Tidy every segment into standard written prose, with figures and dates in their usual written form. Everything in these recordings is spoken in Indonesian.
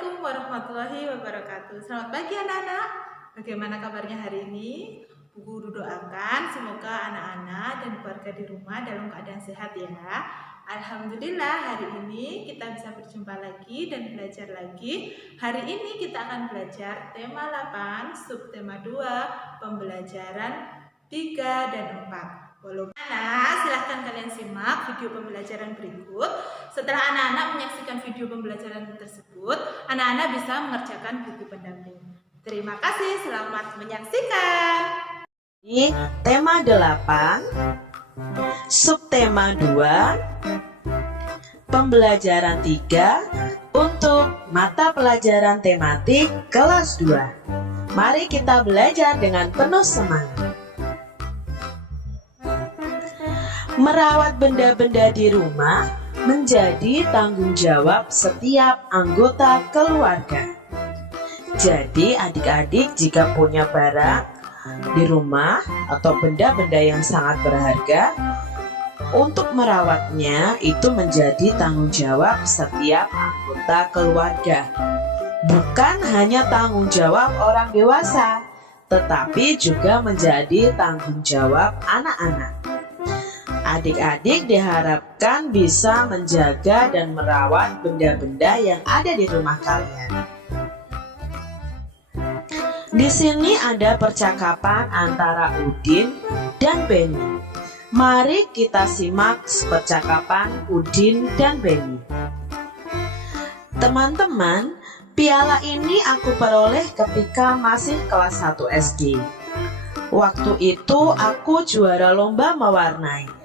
Assalamualaikum warahmatullahi wabarakatuh. Selamat pagi anak-anak. Bagaimana kabarnya hari ini? Bu Guru doakan semoga anak-anak dan keluarga di rumah dalam keadaan sehat ya. Alhamdulillah hari ini kita bisa berjumpa lagi dan belajar lagi. Hari ini kita akan belajar tema 8, subtema 2, pembelajaran 3 dan 4. Walaupun anak, silahkan kalian simak video pembelajaran berikut. Setelah anak-anak menyaksikan video pembelajaran tersebut, anak-anak bisa mengerjakan buku pendamping. Terima kasih, selamat menyaksikan. Ini tema 8, subtema 2, pembelajaran 3 untuk mata pelajaran tematik kelas 2. Mari kita belajar dengan penuh semangat. Merawat benda-benda di rumah menjadi tanggung jawab setiap anggota keluarga. Jadi adik-adik jika punya barang di rumah atau benda-benda yang sangat berharga, untuk merawatnya itu menjadi tanggung jawab setiap anggota keluarga. Bukan hanya tanggung jawab orang dewasa, tetapi juga menjadi tanggung jawab anak-anak. Adik-adik diharapkan bisa menjaga dan merawat benda-benda yang ada di rumah kalian. Di sini ada percakapan antara Udin dan Beni. Mari kita simak percakapan Udin dan Beni. Teman-teman, piala ini aku peroleh ketika masih kelas 1 SD. Waktu itu aku juara lomba mewarnai.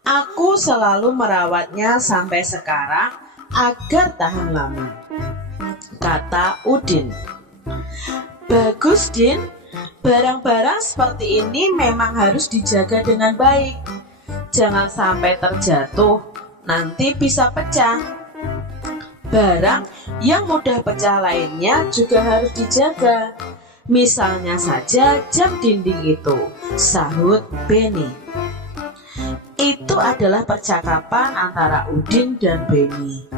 Aku selalu merawatnya sampai sekarang agar tahan lama, kata Udin. Bagus, Din. Barang-barang seperti ini memang harus dijaga dengan baik. Jangan sampai terjatuh, nanti bisa pecah. Barang yang mudah pecah lainnya juga harus dijaga. Misalnya saja jam dinding itu, sahut Beni. Itu adalah percakapan antara Udin dan Beni.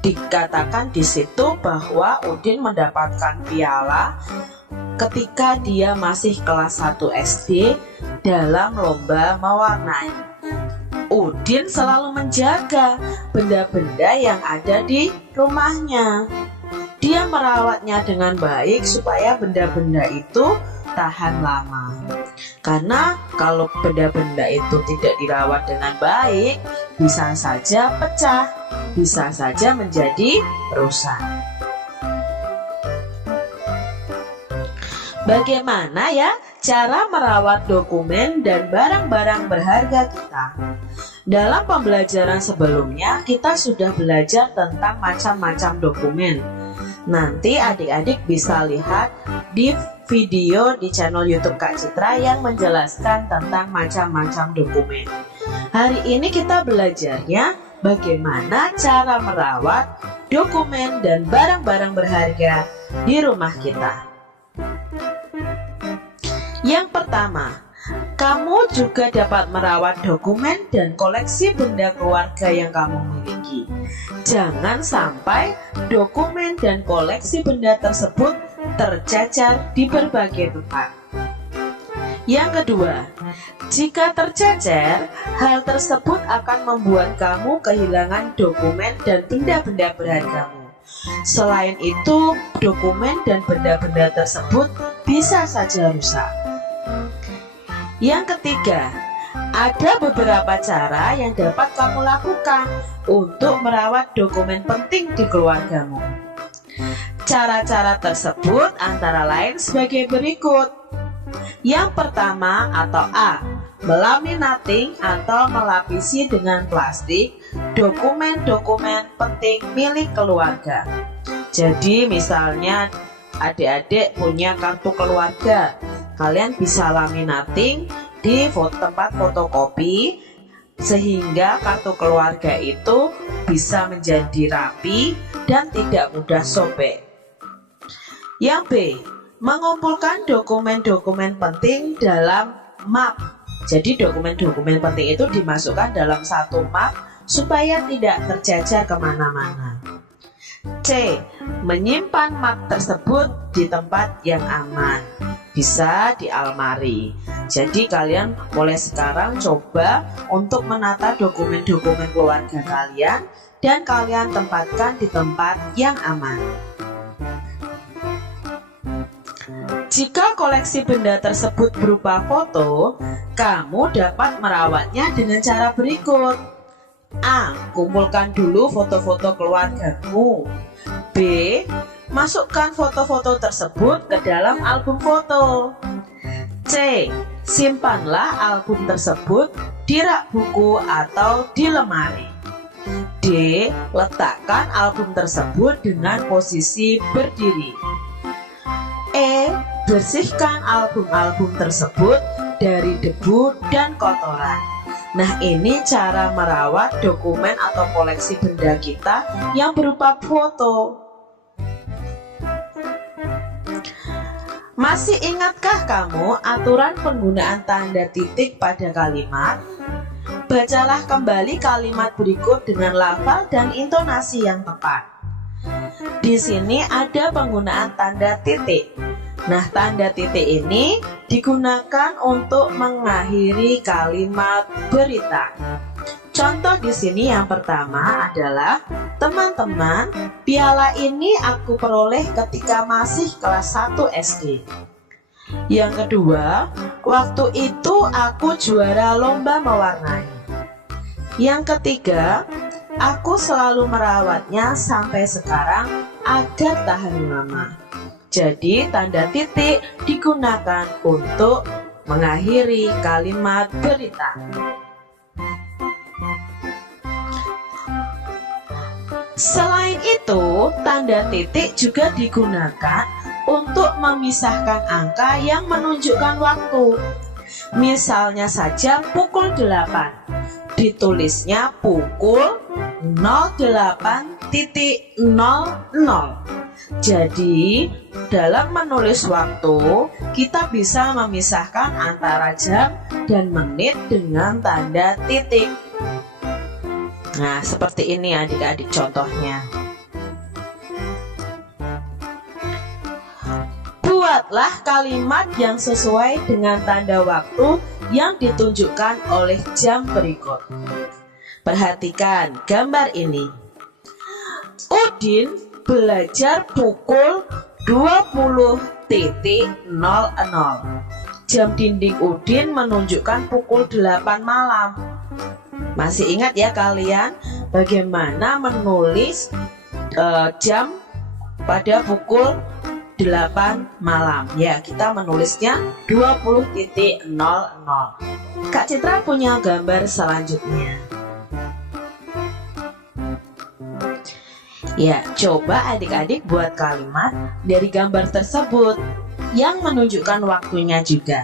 Dikatakan di situ bahwa Udin mendapatkan piala ketika dia masih kelas 1 SD dalam lomba mewarnai. Udin selalu menjaga benda-benda yang ada di rumahnya. Dia merawatnya dengan baik supaya benda-benda itu tahan lama. Karena kalau benda-benda itu tidak dirawat dengan baik, bisa saja pecah, bisa saja menjadi rusak. Bagaimana ya cara merawat dokumen dan barang-barang berharga kita? Dalam pembelajaran sebelumnya, kita sudah belajar tentang macam-macam dokumen. Nanti adik-adik bisa lihat di video di channel YouTube Kak Citra yang menjelaskan tentang macam-macam dokumen. Hari ini kita belajarnya bagaimana cara merawat dokumen dan barang-barang berharga di rumah kita. Yang pertama, kamu juga dapat merawat dokumen dan koleksi benda keluarga yang kamu miliki. Jangan sampai dokumen dan koleksi benda tersebut tercecer di berbagai tempat. Yang kedua, jika tercecer, hal tersebut akan membuat kamu kehilangan dokumen dan benda-benda berhargamu. Selain itu, dokumen dan benda-benda tersebut bisa saja rusak. Yang ketiga, ada beberapa cara yang dapat kamu lakukan untuk merawat dokumen penting di keluargamu. Cara-cara tersebut antara lain sebagai berikut. Yang pertama atau A, melaminating atau melapisi dengan plastik dokumen-dokumen penting milik keluarga. Jadi misalnya adik-adik punya kartu keluarga, kalian bisa laminating di tempat fotokopi sehingga kartu keluarga itu bisa menjadi rapi dan tidak mudah sobek. Yang B, mengumpulkan dokumen-dokumen penting dalam map. Jadi dokumen-dokumen penting itu dimasukkan dalam satu map supaya tidak tercecer kemana-mana. C. Menyimpan map tersebut di tempat yang aman, bisa di almari. Jadi kalian mulai sekarang coba untuk menata dokumen-dokumen keluarga kalian dan kalian tempatkan di tempat yang aman. Jika koleksi benda tersebut berupa foto, kamu dapat merawatnya dengan cara berikut. A. Kumpulkan dulu foto-foto keluargamu. B. Masukkan foto-foto tersebut ke dalam album foto. C. Simpanlah album tersebut di rak buku atau di lemari. D. Letakkan album tersebut dengan posisi berdiri. E. Bersihkan album-album tersebut dari debu dan kotoran. Nah, ini cara merawat dokumen atau koleksi benda kita yang berupa foto. Masih ingatkah kamu aturan penggunaan tanda titik pada kalimat? Bacalah kembali kalimat berikut dengan lafal dan intonasi yang tepat. Di sini ada penggunaan tanda titik. Nah, tanda titik ini digunakan untuk mengakhiri kalimat berita. Contoh di sini yang pertama adalah, teman-teman, piala ini aku peroleh ketika masih kelas 1 SD. Yang kedua, waktu itu aku juara lomba mewarnai. Yang ketiga, aku selalu merawatnya sampai sekarang agar tahan lama. Jadi tanda titik digunakan untuk mengakhiri kalimat berita. Selain itu, tanda titik juga digunakan untuk memisahkan angka yang menunjukkan waktu. Misalnya saja pukul 8, ditulisnya pukul 08.00. Jadi, dalam menulis waktu, kita bisa memisahkan antara jam dan menit dengan tanda titik. Nah, seperti ini adik-adik contohnya. Buatlah kalimat yang sesuai dengan tanda waktu yang ditunjukkan oleh jam berikut. Perhatikan gambar ini. Udin belajar pukul 20.00. Jam dinding Udin menunjukkan pukul 8 malam. Masih ingat ya kalian bagaimana menulis jam pada pukul 8 malam? Ya, kita menulisnya 20.00. Kak Citra punya gambar selanjutnya. Ya, coba adik-adik buat kalimat dari gambar tersebut yang menunjukkan waktunya juga.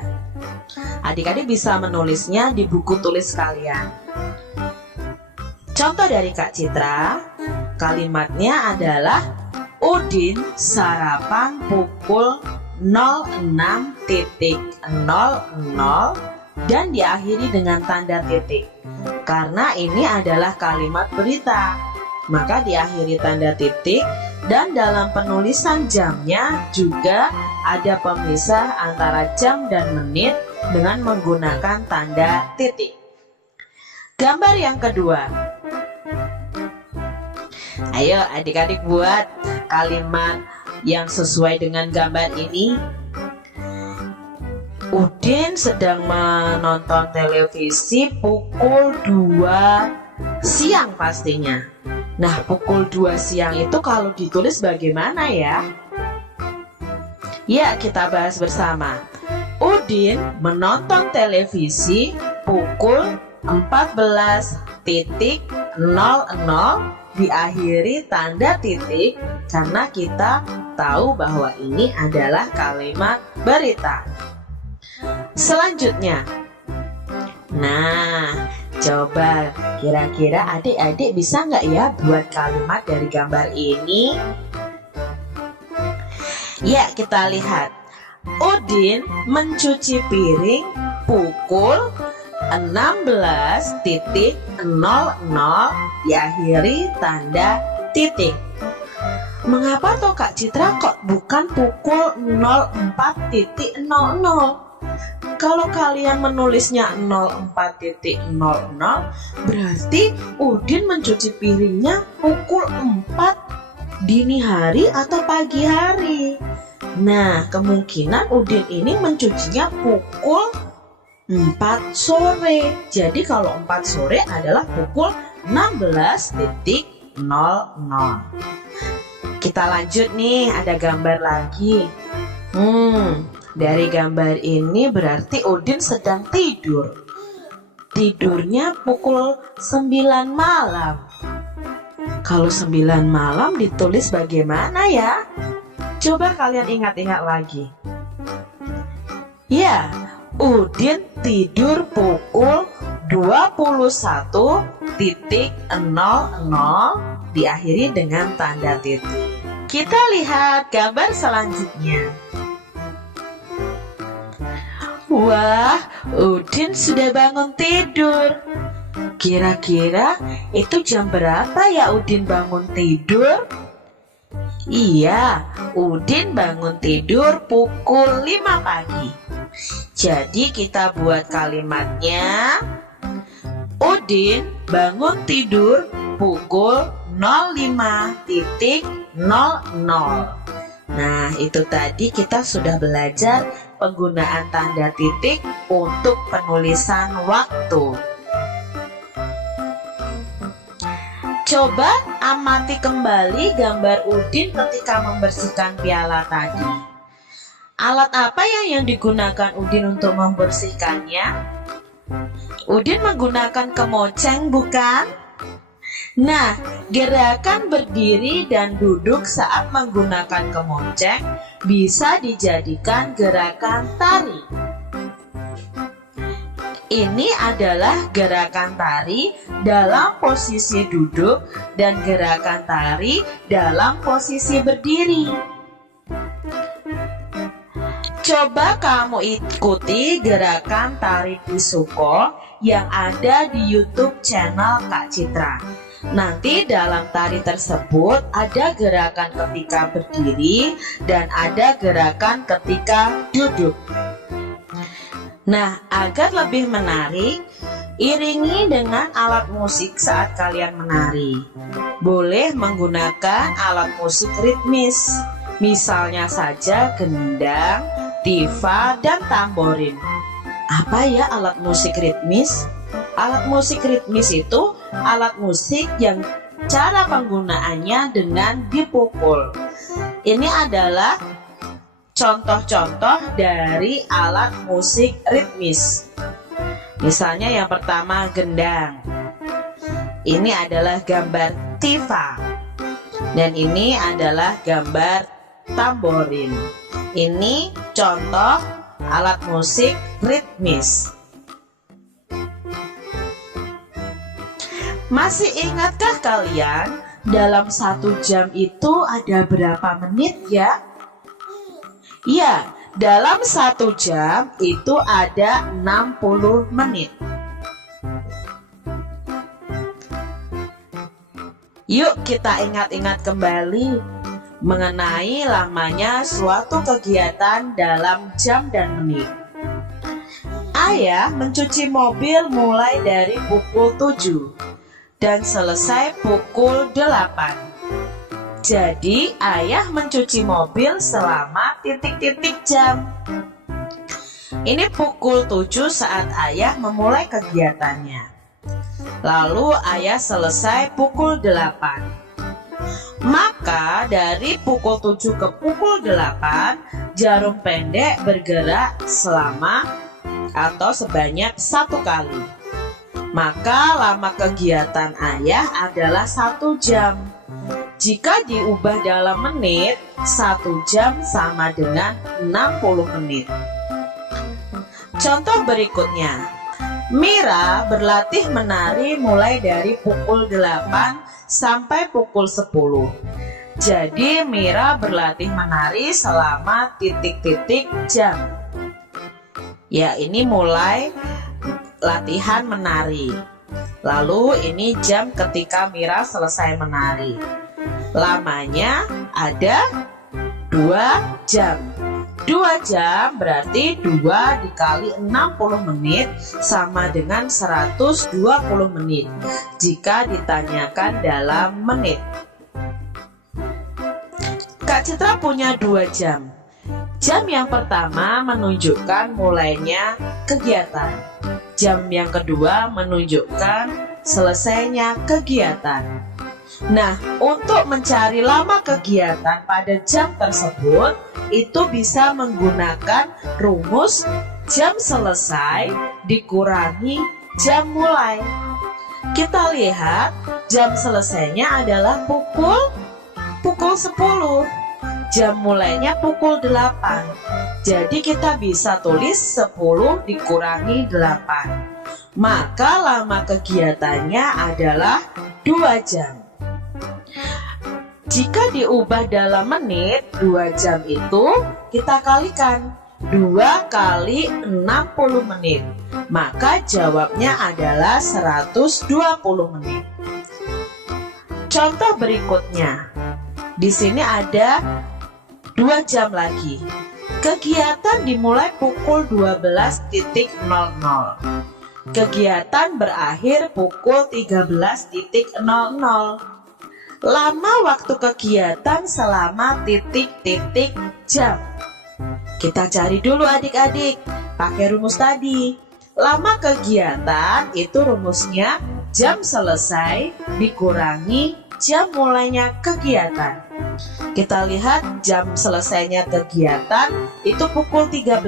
Adik-adik bisa menulisnya di buku tulis kalian. Contoh dari Kak Citra, kalimatnya adalah Udin sarapan pukul 06.00 dan diakhiri dengan tanda titik. Karena ini adalah kalimat berita, maka diakhiri tanda titik, dan dalam penulisan jamnya juga ada pemisah antara jam dan menit dengan menggunakan tanda titik. Gambar yang kedua. Ayo adik-adik buat kalimat yang sesuai dengan gambar ini. Udin sedang menonton televisi pukul 2 siang pastinya. Nah, pukul 2 siang itu kalau ditulis bagaimana ya? Ya, kita bahas bersama. Udin menonton televisi pukul 14.00 diakhiri tanda titik karena kita tahu bahwa ini adalah kalimat berita. Selanjutnya. Nah, coba kira-kira adik-adik bisa nggak ya buat kalimat dari gambar ini? Ya, kita lihat. Udin mencuci piring pukul 16.00 diakhiri tanda titik. Mengapa toh Kak Citra kok bukan pukul 04.00? Kalau kalian menulisnya 04.00, berarti Udin mencuci piringnya pukul 4 dini hari atau pagi hari. Nah, kemungkinan Udin ini mencucinya pukul 4 sore. Jadi kalau 4 sore adalah pukul 16.00. Kita lanjut nih, ada gambar lagi. Dari gambar ini berarti Udin sedang tidur. Tidurnya pukul 9 malam. Kalau 9 malam ditulis bagaimana ya? Coba kalian ingat-ingat lagi. Ya, Udin tidur pukul 21.00 diakhiri dengan tanda titik. Kita lihat gambar selanjutnya. Wah, Udin sudah bangun tidur. Kira-kira itu jam berapa ya Udin bangun tidur? Iya, Udin bangun tidur pukul 5 pagi. Jadi kita buat kalimatnya, Udin bangun tidur pukul 05.00. Nah, itu tadi kita sudah belajar penggunaan tanda titik untuk penulisan waktu. Coba amati kembali gambar Udin ketika membersihkan piala tadi. Alat apa yang digunakan Udin untuk membersihkannya? Udin menggunakan kemoceng, bukan? Nah, gerakan berdiri dan duduk saat menggunakan kemoceng bisa dijadikan gerakan tari. Ini adalah gerakan tari dalam posisi duduk dan gerakan tari dalam posisi berdiri. Coba kamu ikuti gerakan tari Pisuko yang ada di YouTube channel Kak Citra. Nanti dalam tari tersebut ada gerakan ketika berdiri dan ada gerakan ketika duduk. Nah, agar lebih menarik, iringi dengan alat musik saat kalian menari. Boleh menggunakan alat musik ritmis, misalnya saja gendang, tifa, dan tamborin. Apa ya alat musik ritmis? Alat musik ritmis itu alat musik yang cara penggunaannya dengan dipukul. Ini adalah contoh-contoh dari alat musik ritmis. Misalnya yang pertama gendang. Ini adalah gambar tifa. Dan ini adalah gambar tamborin. Ini contoh alat musik ritmis. Masih ingatkah kalian dalam 1 jam itu ada berapa menit ya? Ya, dalam 1 jam itu ada 60 menit. Yuk kita ingat-ingat kembali mengenai lamanya suatu kegiatan dalam jam dan menit. Ayah mencuci mobil mulai dari pukul 7 dan selesai pukul 8. Jadi ayah mencuci mobil selama titik-titik jam. Ini pukul 7 saat ayah memulai kegiatannya. Lalu ayah selesai pukul 8. Maka dari pukul 7 ke pukul 8, jarum pendek bergerak selama atau sebanyak 1 kali. Maka lama kegiatan ayah adalah 1 jam. Jika diubah dalam menit, 1 jam sama dengan 60 menit. Contoh berikutnya, Mira berlatih menari mulai dari pukul 8 sampai pukul 10. Jadi Mira berlatih menari selama titik-titik jam. Ya, ini mulai latihan menari. Lalu ini jam ketika Mira selesai menari. lamanya ada 2 jam. 2 jam berarti 2 dikali 60 menit sama dengan 120 menit jika ditanyakan dalam menit. Kak Citra punya 2 jam. Jam yang pertama menunjukkan mulainya kegiatan. Jam yang kedua menunjukkan selesainya kegiatan. Nah, untuk mencari lama kegiatan pada jam tersebut, itu bisa menggunakan rumus jam selesai dikurangi jam mulai. Kita lihat jam selesainya adalah pukul 10. Jam mulainya pukul 8. Jadi kita bisa tulis 10 dikurangi 8. Maka lama kegiatannya adalah 2 jam. Jika diubah dalam menit, 2 jam itu kita kalikan 2 kali 60 menit. Maka jawabnya adalah 120 menit. Contoh berikutnya. Di sini ada 2 jam lagi. Kegiatan dimulai pukul 12.00. Kegiatan berakhir pukul 13.00. Lama waktu kegiatan selama titik-titik jam. Kita cari dulu adik-adik, pakai rumus tadi. Lama kegiatan itu rumusnya jam selesai dikurangi jam mulainya kegiatan. Kita lihat jam selesainya kegiatan itu pukul 13.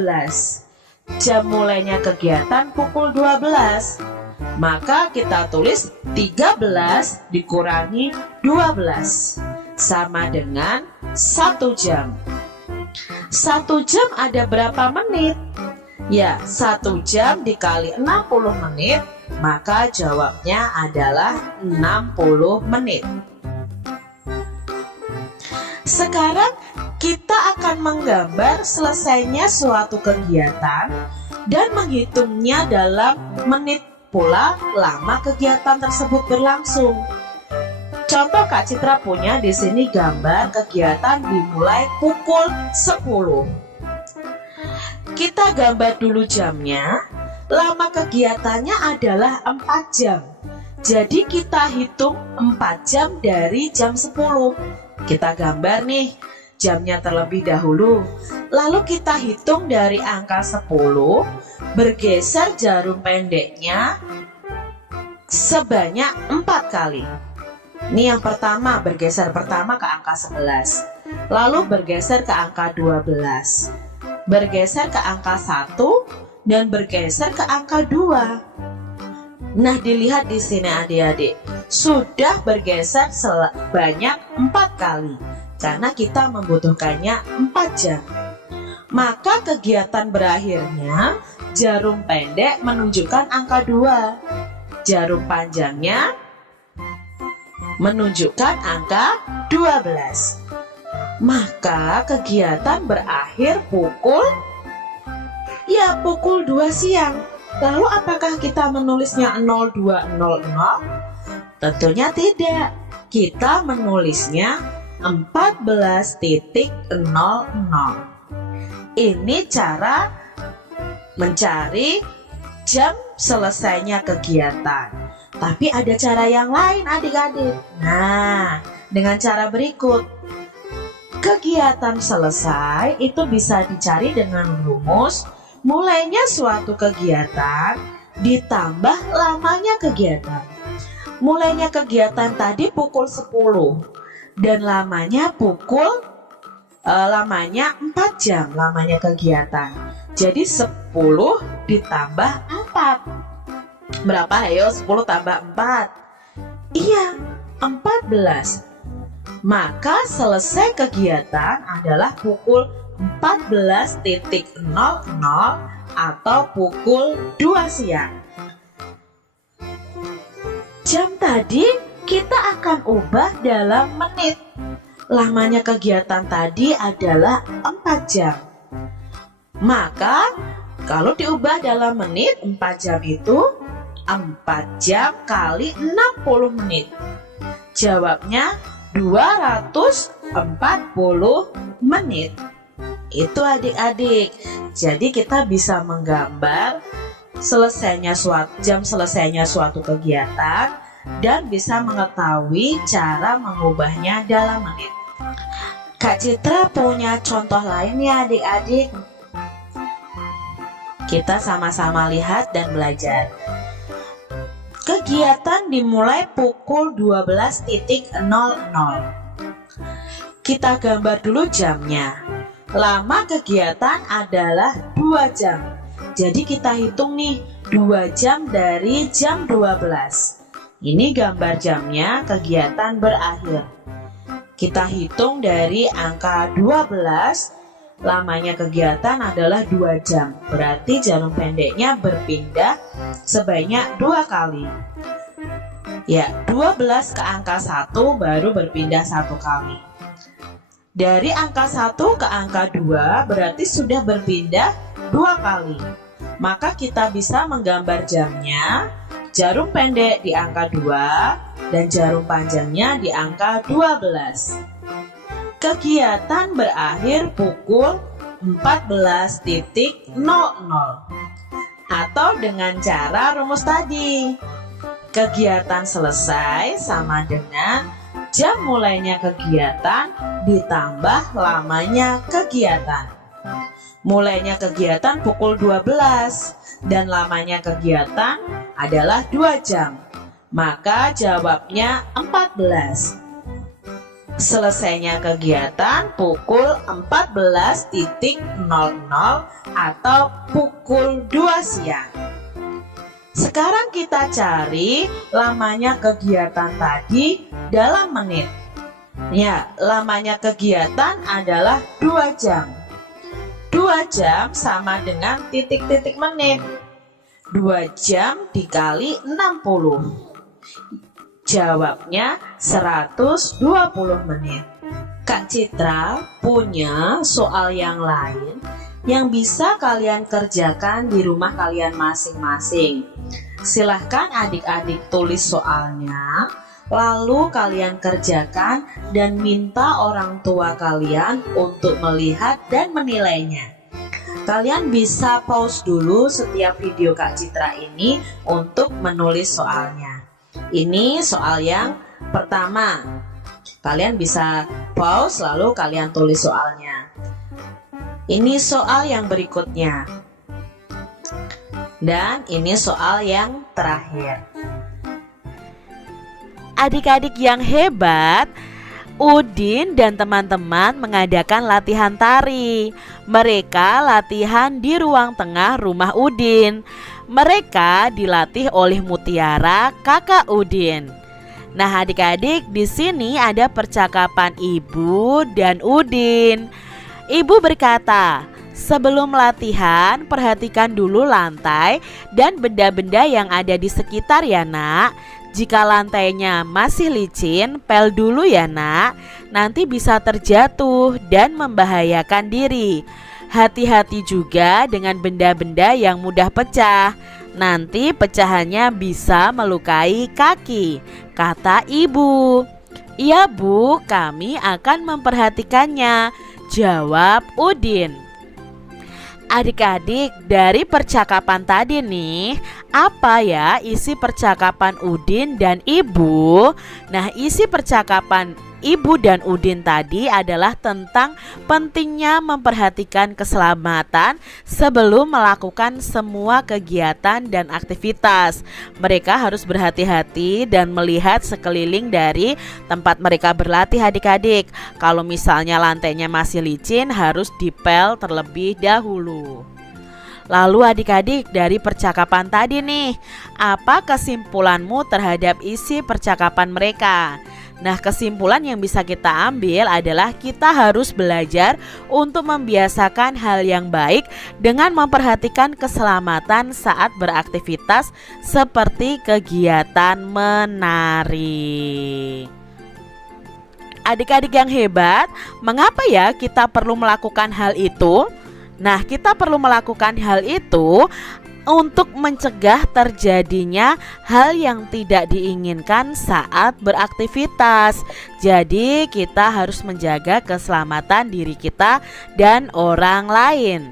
Jam mulainya kegiatan pukul 12. Maka kita tulis 13 dikurangi 12 sama dengan 1 jam. 1 jam ada berapa menit? Ya, 1 jam dikali 60 menit, maka jawabnya adalah 60 menit. Sekarang kita akan menggambar selesainya suatu kegiatan dan menghitungnya dalam menit pula lama kegiatan tersebut berlangsung. Contoh Kak Citra punya di sini gambar kegiatan dimulai pukul 10. Kita gambar dulu jamnya. Lama kegiatannya adalah 4 jam. Jadi kita hitung 4 jam dari jam 10. Kita gambar nih jamnya terlebih dahulu. Lalu kita hitung dari angka 10, bergeser jarum pendeknya sebanyak 4 kali. Ini yang pertama, bergeser pertama ke angka 11. Lalu bergeser ke angka 12. Bergeser ke angka 1 dan bergeser ke angka 2. Nah, dilihat di sini adik-adik, sudah bergeser sebanyak 4 kali karena kita membutuhkannya 4 jam. Maka kegiatan berakhirnya jarum pendek menunjukkan angka 2. Jarum panjangnya menunjukkan angka 12. Maka kegiatan berakhir pukul 2 siang. Lalu apakah kita menulisnya 02.00? Tentunya tidak. Kita menulisnya 14.00. Ini cara mencari jam selesainya kegiatan. Tapi ada cara yang lain adik-adik. Nah, dengan cara berikut. Kegiatan selesai itu bisa dicari dengan rumus mulainya suatu kegiatan ditambah lamanya kegiatan. Mulainya kegiatan tadi pukul 10 dan lamanya 4 jam lamanya kegiatan. Jadi 10 ditambah 4. Berapa? Ayo 10 tambah 4. Iya, 14. Maka selesai kegiatan adalah pukul 14.00 atau pukul 2 siang. Jam tadi kita akan ubah dalam menit. Lamanya kegiatan tadi adalah 4 jam. Maka kalau diubah dalam menit, 4 jam itu 4 jam kali 60 menit. Jawabnya 240 menit. Itu adik-adik. Jadi kita bisa menggambar jam selesainya suatu kegiatan dan bisa mengetahui cara mengubahnya dalam menit. Kak Citra punya contoh lain ya adik-adik. Kita sama-sama lihat dan belajar. Kegiatan dimulai pukul 12.00. Kita gambar dulu jamnya. Lama kegiatan adalah 2 jam. Jadi kita hitung nih 2 jam dari jam 12. Ini gambar jamnya kegiatan berakhir. Kita hitung dari angka 12. Lamanya kegiatan adalah 2 jam. Berarti jarum pendeknya berpindah sebanyak 2 kali. Ya, 12 ke angka 1 baru berpindah 1 kali. Dari angka 1 ke angka 2 berarti sudah berpindah 2 kali. Maka kita bisa menggambar jamnya, jarum pendek di angka 2 dan jarum panjangnya di angka 12. Kegiatan berakhir pukul 14.00 atau dengan cara rumus tadi. Kegiatan selesai sama dengan jam mulainya kegiatan ditambah lamanya kegiatan. Mulainya kegiatan pukul 12 dan lamanya kegiatan adalah 2 jam. Maka jawabnya 14. Selesainya kegiatan pukul 14.00 atau pukul 2 siang. Sekarang kita cari lamanya kegiatan tadi dalam menit. Ya, lamanya kegiatan adalah 2 jam. 2 jam sama dengan titik-titik menit. 2 jam dikali 60. Jawabnya 120 menit. Kak Citra punya soal yang lain yang bisa kalian kerjakan di rumah kalian masing-masing. Silahkan adik-adik tulis soalnya, lalu kalian kerjakan dan minta orang tua kalian untuk melihat dan menilainya. Kalian bisa pause dulu setiap video Kak Citra ini untuk menulis soalnya. Ini soal yang pertama. Kalian bisa pause lalu kalian tulis soalnya. Ini soal yang berikutnya. Dan ini soal yang terakhir. Adik-adik yang hebat, Udin dan teman-teman mengadakan latihan tari. Mereka latihan di ruang tengah rumah Udin. Mereka dilatih oleh Mutiara, kakak Udin. Nah, adik-adik, di sini ada percakapan Ibu dan Udin. Ibu berkata, sebelum latihan, perhatikan dulu lantai dan benda-benda yang ada di sekitar ya nak. Jika lantainya masih licin, pel dulu ya nak. Nanti bisa terjatuh dan membahayakan diri. Hati-hati juga dengan benda-benda yang mudah pecah. Nanti pecahannya bisa melukai kaki, kata ibu. Iya bu, kami akan memperhatikannya, jawab Udin. Adik-adik, dari percakapan tadi nih, apa ya isi percakapan Udin dan Ibu? Nah, isi percakapan Ibu dan Udin tadi adalah tentang pentingnya memperhatikan keselamatan sebelum melakukan semua kegiatan dan aktivitas. Mereka harus berhati-hati dan melihat sekeliling dari tempat mereka berlatih adik-adik. Kalau misalnya lantainya masih licin, harus dipel terlebih dahulu. Lalu adik-adik, dari percakapan tadi nih, apa kesimpulanmu terhadap isi percakapan mereka? Nah, kesimpulan yang bisa kita ambil adalah kita harus belajar untuk membiasakan hal yang baik dengan memperhatikan keselamatan saat beraktivitas seperti kegiatan menari. Adik-adik yang hebat, mengapa ya kita perlu melakukan hal itu? Nah, kita perlu melakukan hal itu untuk mencegah terjadinya hal yang tidak diinginkan saat beraktivitas. Jadi kita harus menjaga keselamatan diri kita dan orang lain.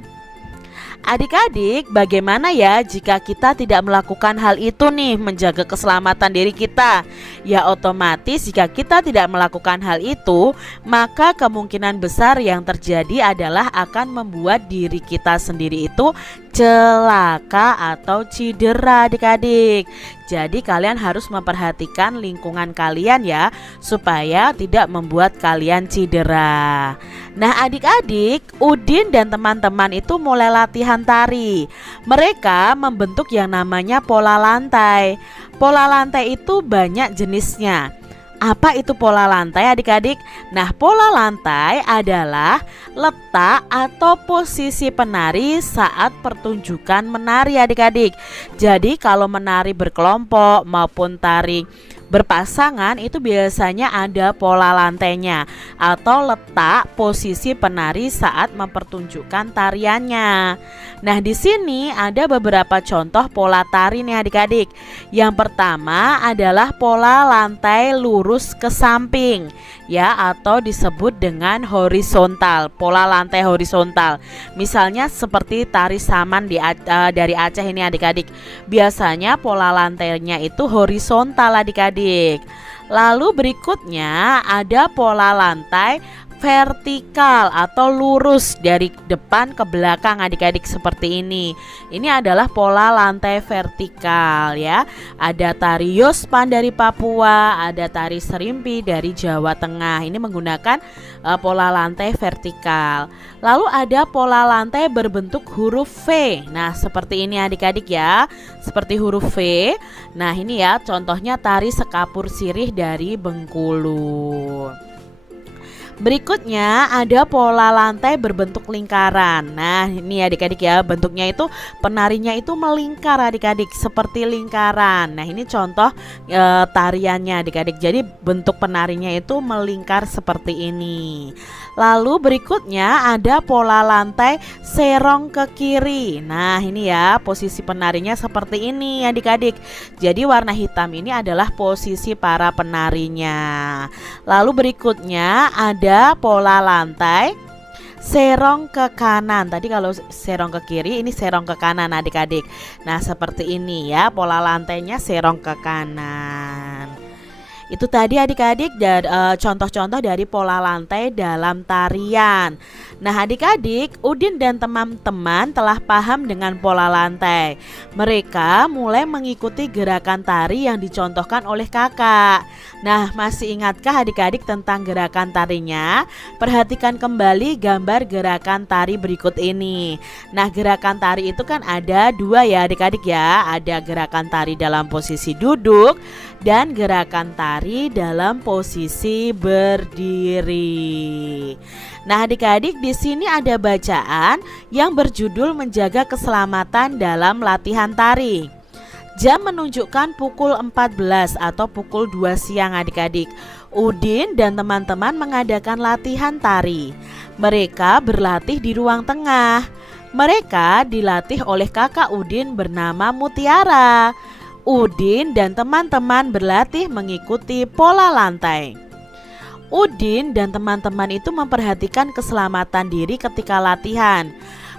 Adik-adik, bagaimana ya jika kita tidak melakukan hal itu nih, menjaga keselamatan diri kita? Ya otomatis jika kita tidak melakukan hal itu, maka kemungkinan besar yang terjadi adalah akan membuat diri kita sendiri itu celaka atau cedera adik-adik. Jadi kalian harus memperhatikan lingkungan kalian ya, supaya tidak membuat kalian cedera. Nah adik-adik, Udin dan teman-teman itu mulai latihan tari. Mereka membentuk yang namanya pola lantai. Pola lantai itu banyak jenisnya. Apa itu pola lantai adik-adik? Nah pola lantai adalah letak atau posisi penari saat pertunjukan menari adik-adik. Jadi kalau menari berkelompok maupun tari berpasangan itu biasanya ada pola lantainya atau letak posisi penari saat mempertunjukkan tariannya. Nah, di sini ada beberapa contoh pola tari nih adik-adik. Yang pertama adalah pola lantai lurus ke samping ya, atau disebut dengan horizontal, pola lantai horizontal. Misalnya seperti tari saman dari Aceh ini adik-adik. Biasanya pola lantainya itu horizontal adik-adik. Lalu berikutnya ada pola lantai vertikal atau lurus dari depan ke belakang adik-adik seperti ini. Ini adalah pola lantai vertikal ya. Ada tari Yospan dari Papua, ada tari Serimpi dari Jawa Tengah. Ini menggunakan pola lantai vertikal. Lalu ada pola lantai berbentuk huruf V. Nah, seperti ini adik-adik ya. Seperti huruf V. Nah, ini ya contohnya tari Sekapur Sirih dari Bengkulu. Berikutnya ada pola lantai berbentuk lingkaran. Nah ini adik-adik ya, bentuknya itu penarinya itu melingkar adik-adik seperti lingkaran. Nah ini contoh tariannya adik-adik. Jadi bentuk penarinya itu melingkar seperti ini. Lalu berikutnya ada pola lantai serong ke kiri. Nah ini ya posisi penarinya seperti ini adik-adik. Jadi warna hitam ini adalah posisi para penarinya. Lalu berikutnya ada pola lantai serong ke kanan. Tadi kalau serong ke kiri, ini serong ke kanan adik-adik. Nah seperti ini ya pola lantainya serong ke kanan. Itu tadi adik-adik contoh-contoh dari pola lantai dalam tarian. Nah adik-adik, Udin dan teman-teman telah paham dengan pola lantai. Mereka mulai mengikuti gerakan tari yang dicontohkan oleh kakak. Nah masih ingatkah adik-adik tentang gerakan tarinya? Perhatikan kembali gambar gerakan tari berikut ini. Nah gerakan tari itu kan ada dua ya adik-adik ya. Ada gerakan tari dalam posisi duduk dan gerakan tari dalam posisi berdiri. Nah adik-adik, di sini ada bacaan yang berjudul menjaga keselamatan dalam latihan tari. Jam menunjukkan pukul 14 atau pukul 2 siang adik-adik. Udin dan teman-teman mengadakan latihan tari. Mereka berlatih di ruang tengah. Mereka dilatih oleh kakak Udin bernama Mutiara. Udin dan teman-teman berlatih mengikuti pola lantai. Udin dan teman-teman itu memperhatikan keselamatan diri ketika latihan.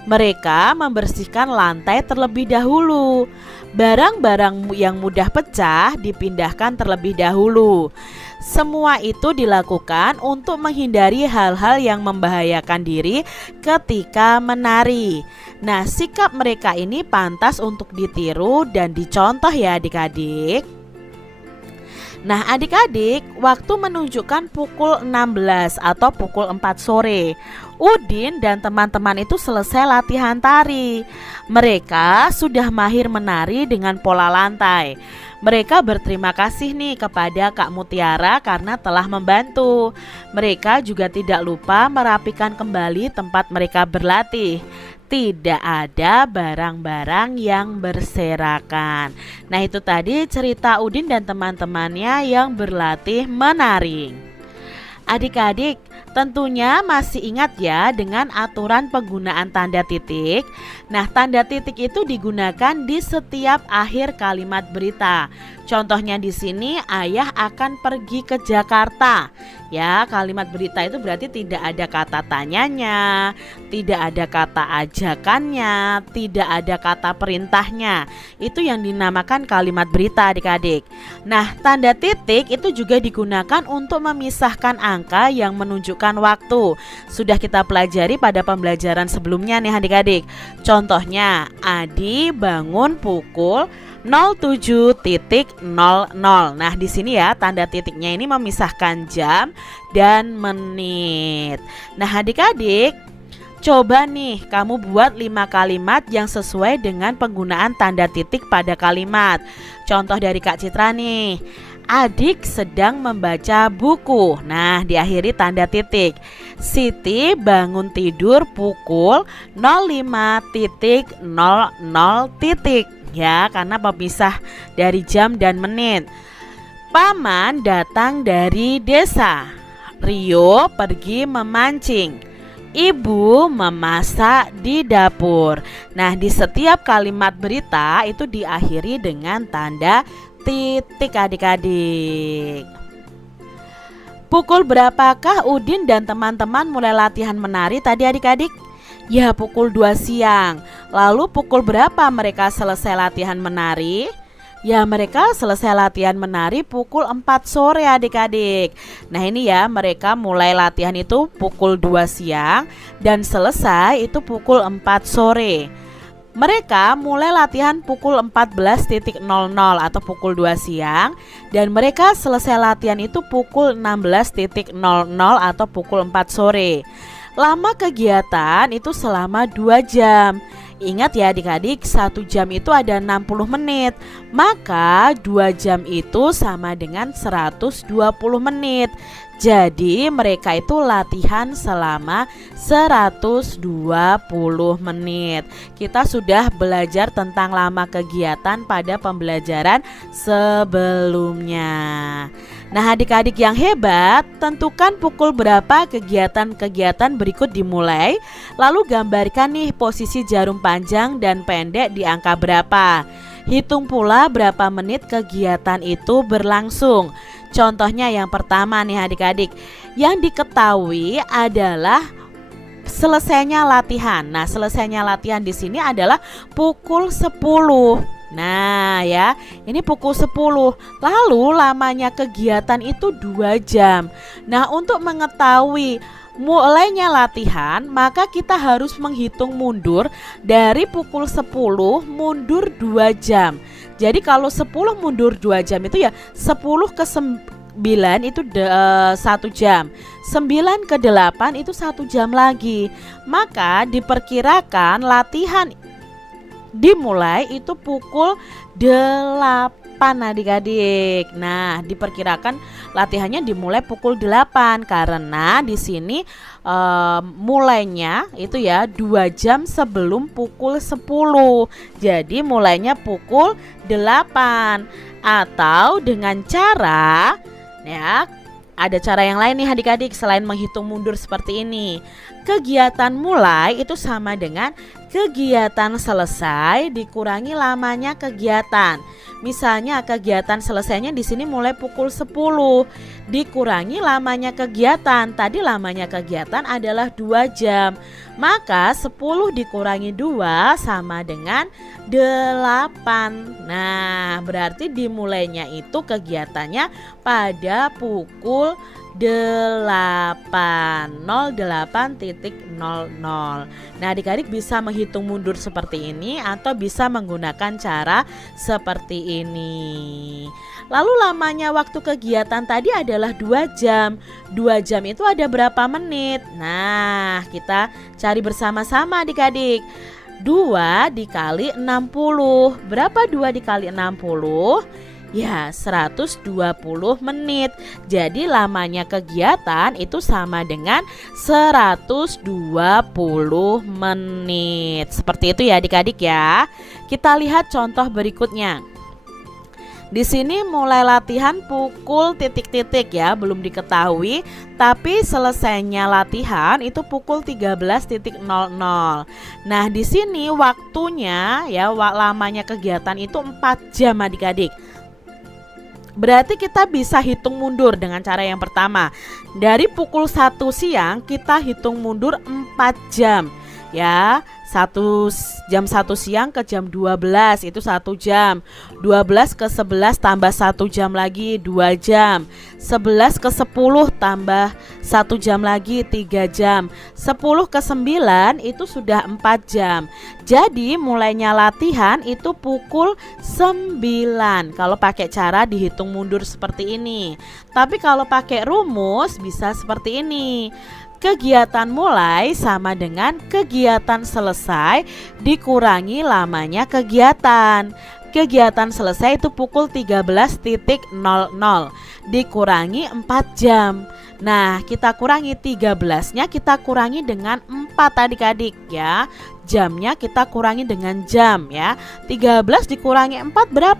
Mereka membersihkan lantai terlebih dahulu. Barang-barang yang mudah pecah dipindahkan terlebih dahulu. Semua itu dilakukan untuk menghindari hal-hal yang membahayakan diri ketika menari. Nah, sikap mereka ini pantas untuk ditiru dan dicontoh ya adik-adik. Nah adik-adik, waktu menunjukkan pukul 16 atau pukul 4 sore. Udin dan teman-teman itu selesai latihan tari. Mereka sudah mahir menari dengan pola lantai. Mereka berterima kasih nih kepada Kak Mutiara karena telah membantu. Mereka juga tidak lupa merapikan kembali tempat mereka berlatih. Tidak ada barang-barang yang berserakan. Nah itu tadi cerita Udin dan teman-temannya yang berlatih menari. Adik-adik, tentunya masih ingat ya dengan aturan penggunaan tanda titik. Nah, tanda titik itu digunakan di setiap akhir kalimat berita. Contohnya di sini, ayah akan pergi ke Jakarta. Ya, kalimat berita itu berarti tidak ada kata tanyanya, tidak ada kata ajakannya, tidak ada kata perintahnya. Itu yang dinamakan kalimat berita, adik-adik. Nah, tanda titik itu juga digunakan untuk memisahkan angka yang menunjukkan waktu. Sudah kita pelajari pada pembelajaran sebelumnya nih adik-adik. Contohnya, Adi bangun pukul 07.00. Nah, di sini ya tanda titiknya ini memisahkan jam dan menit. Nah, adik-adik, coba nih kamu buat 5 kalimat yang sesuai dengan penggunaan tanda titik pada kalimat. Contoh dari Kak Citra nih. Adik sedang membaca buku. Nah, diakhiri tanda titik. Siti bangun tidur pukul 05.00. Ya, karena pemisah dari jam dan menit. Paman datang dari desa. Rio pergi memancing. Ibu memasak di dapur. Nah, di setiap kalimat berita itu diakhiri dengan tanda titik, adik-adik. Pukul berapakah Udin dan teman-teman mulai latihan menari tadi, adik-adik? Ya, pukul 2 siang. Lalu pukul berapa mereka selesai latihan menari? Ya, mereka selesai latihan menari pukul 4 sore, adik-adik. Nah, ini ya, mereka mulai latihan itu pukul 2 siang dan selesai itu pukul 4 sore. Mereka mulai latihan pukul 14.00 atau pukul 2 siang dan mereka selesai latihan itu pukul 16.00 atau pukul 4 sore. Lama kegiatan itu selama 2 jam. Ingat ya adik-adik, 1 jam itu ada 60 menit. Maka 2 jam itu sama dengan 120 menit. Jadi mereka itu latihan selama 120 menit. Kita sudah belajar tentang lama kegiatan pada pembelajaran sebelumnya. Nah, adik-adik yang hebat, tentukan pukul berapa kegiatan-kegiatan berikut dimulai. Lalu gambarkan nih posisi jarum panjang dan pendek di angka berapa. Hitung pula berapa menit kegiatan itu berlangsung. Contohnya yang pertama nih adik-adik, yang diketahui adalah selesainya latihan. Nah, selesainya latihan di sini adalah pukul 10. Nah ya, ini pukul 10. Lalu lamanya kegiatan itu 2 jam. Nah, untuk mengetahui mulainya latihan, maka kita harus menghitung mundur dari pukul 10 mundur 2 jam. Jadi kalau 10 mundur 2 jam itu ya 10 ke 9 itu 1 jam. 9 ke 8 itu 1 jam lagi. Maka diperkirakan latihan dimulai itu pukul 8 adik-adik. Nah, diperkirakan latihannya dimulai pukul 8 karena di sini mulainya itu ya 2 jam sebelum pukul 10. Jadi mulainya pukul 8. Atau dengan cara ya, ada cara yang lain nih adik-adik selain menghitung mundur seperti ini. Kegiatan mulai itu sama dengan kegiatan selesai dikurangi lamanya kegiatan. Misalnya kegiatan selesainya di sini mulai pukul 10 dikurangi lamanya kegiatan. Tadi lamanya kegiatan adalah 2 jam. Maka 10 dikurangi 2 sama dengan 8. Nah, berarti dimulainya itu kegiatannya pada pukul 08.00. Nah, adik-adik bisa menghitung mundur seperti ini atau bisa menggunakan cara seperti ini. Lalu lamanya waktu kegiatan tadi adalah 2 jam. 2 jam itu ada berapa menit? Nah, kita cari bersama-sama adik-adik. 2 dikali 60. Berapa 2 dikali 60? Ya, 120 menit. Jadi lamanya kegiatan itu sama dengan 120 menit. Seperti itu ya adik-adik ya. Kita lihat contoh berikutnya. Di sini mulai latihan pukul titik-titik ya, belum diketahui, tapi selesainya latihan itu pukul 13.00. Nah, di sini waktunya ya, lamanya kegiatan itu 4 jam adik-adik. Berarti kita bisa hitung mundur dengan cara yang pertama. Dari pukul 1 siang kita hitung mundur 4 jam. Ya, 1 siang ke jam 12 itu 1 jam. 12 ke 11 tambah 1 jam lagi 2 jam. 11 ke 10 tambah 1 jam lagi 3 jam. 10 ke 9 itu sudah 4 jam. Jadi mulainya latihan itu pukul 9 kalau pakai cara dihitung mundur seperti ini. Tapi kalau pakai rumus bisa seperti ini. Kegiatan mulai sama dengan kegiatan selesai dikurangi lamanya kegiatan. Kegiatan selesai itu pukul 13.00 dikurangi 4 jam. Nah, kita kurangi 13-nya kita kurangi dengan 4 adik-adik ya. Jamnya kita kurangi dengan jam ya. 13 dikurangi 4 berapa?